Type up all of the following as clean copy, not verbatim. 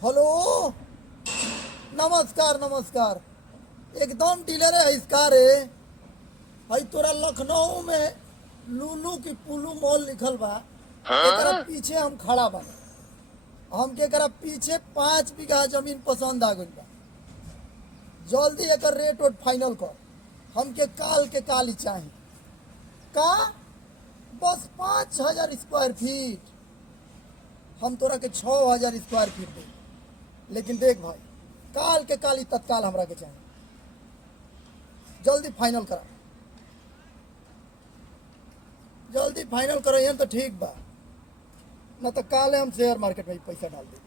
Hello, नमस्कार नमस्कार। एकदम डीलर है इसका रे। भाई तोरा लखनऊ में लुलू की पुलू मॉल लिखल बा, एकरा पीछे हम खड़ा बा। हमके एकरा पीछे 5 बीघा जमीन पसंद आ गइल बा। जल्दी एकर रेट वेट फाइनल कर। हमके काल के काल ही चाही। का बस 5,000 स्क्वायर फीट। हम तोरा के 6,000 स्क्वायर फीट दे। लेकिन देख भाई, काल के काल ही तत्काल हमरा के चाहिए। जल्दी फाइनल करा, जल्दी फाइनल करो तो ठीक बा, न तो काले हम शेयर मार्केट में पैसा डाल दे।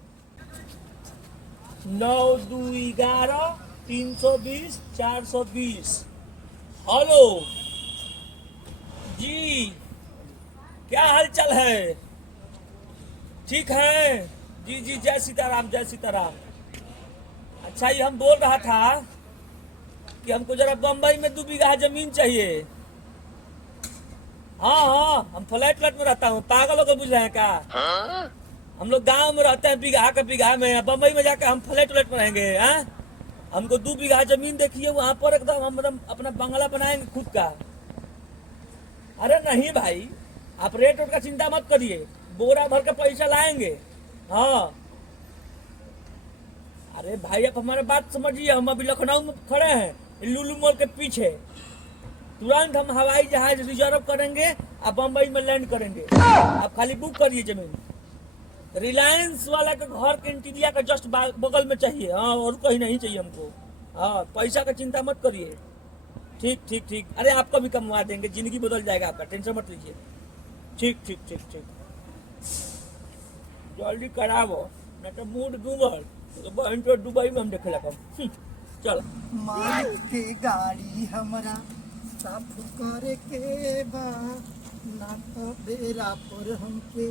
9, 2, 11, 320, 420। हेलो जी, क्या हाल चाल है? ठीक है जी जी, जय सीताराम जय सीताराम। अच्छा, ये हम बोल रहा था कि हमको जरा बम्बई में 2 बीघा जमीन चाहिए। हाँ हाँ, हम फ्लैट में रहता हूँ। पागलों को बुझ रहे हैं क्या? हम लोग गांव में रहते हैं, बीघा का बीघा में। बम्बई में जाकर हम फ्लैट में रहेंगे? हाँ, हमको 2 बीघा जमीन देखिए, वहां पर एकदम हम अपना बंगला बनाएंगे खुद का। अरे नहीं भाई, आप रेट का चिंता मत करिए, बोरा भर के पैसा लाएंगे। हाँ, अरे भाई आप हमारे बात समझिए। हम अभी लखनऊ में खड़े हैं, लुलू मॉल के पीछे। तुरंत हम हवाई जहाज रिजर्व करेंगे, आप बम्बई में लैंड करेंगे। आप खाली बुक करिए जमीन। रिलायंस वाला के घर के इंटीरिया का जस्ट बगल में चाहिए। हाँ, और कहीं नहीं चाहिए हमको। हाँ, पैसा का चिंता मत करिए। ठीक ठीक ठीक, अरे आपको भी कमवा देंगे, जिंदगी बदल जाएगा आपका, टेंशन मत लीजिए। ठीक ठीक ठीक ठीक, जल्दी करावो, नहीं तो मूड घूमल तो दुबई में हम देखे लगा। चलो, मालिक के गाड़ी हमरा साफ करे के बा, ना तो बेरा पर हमके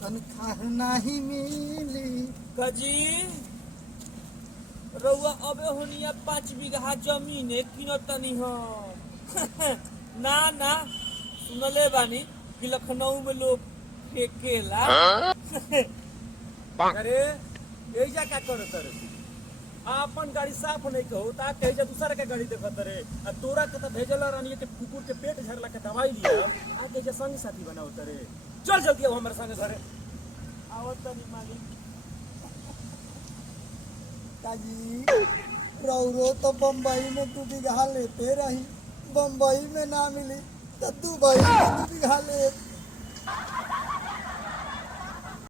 तनख्वाह नहीं मिली। कजी रउआ अबे होनिया 5 बीघा जमीन किनो तनी हम। ना ना, सुनले बानी कि लखनऊ में लोग फेंकेला। अरे एजा क्या करो तर आपन गाड़ी साफ नहीं कहो ता कहे दूसरा के गाड़ी देखत रे। आ तोरा के त भेजला रानी के कुकुर के पेट झरला के दवाई लिया आ के जे संग साथी बनाओ तरे। चल जल्दी अब हमरे संग घरे आवत तनी मालिक। काजी रौरो तो बम्बई में 2 बीघा लेते रही, बम्बई में ना मिली तो दुबई में 2 बीघा ले।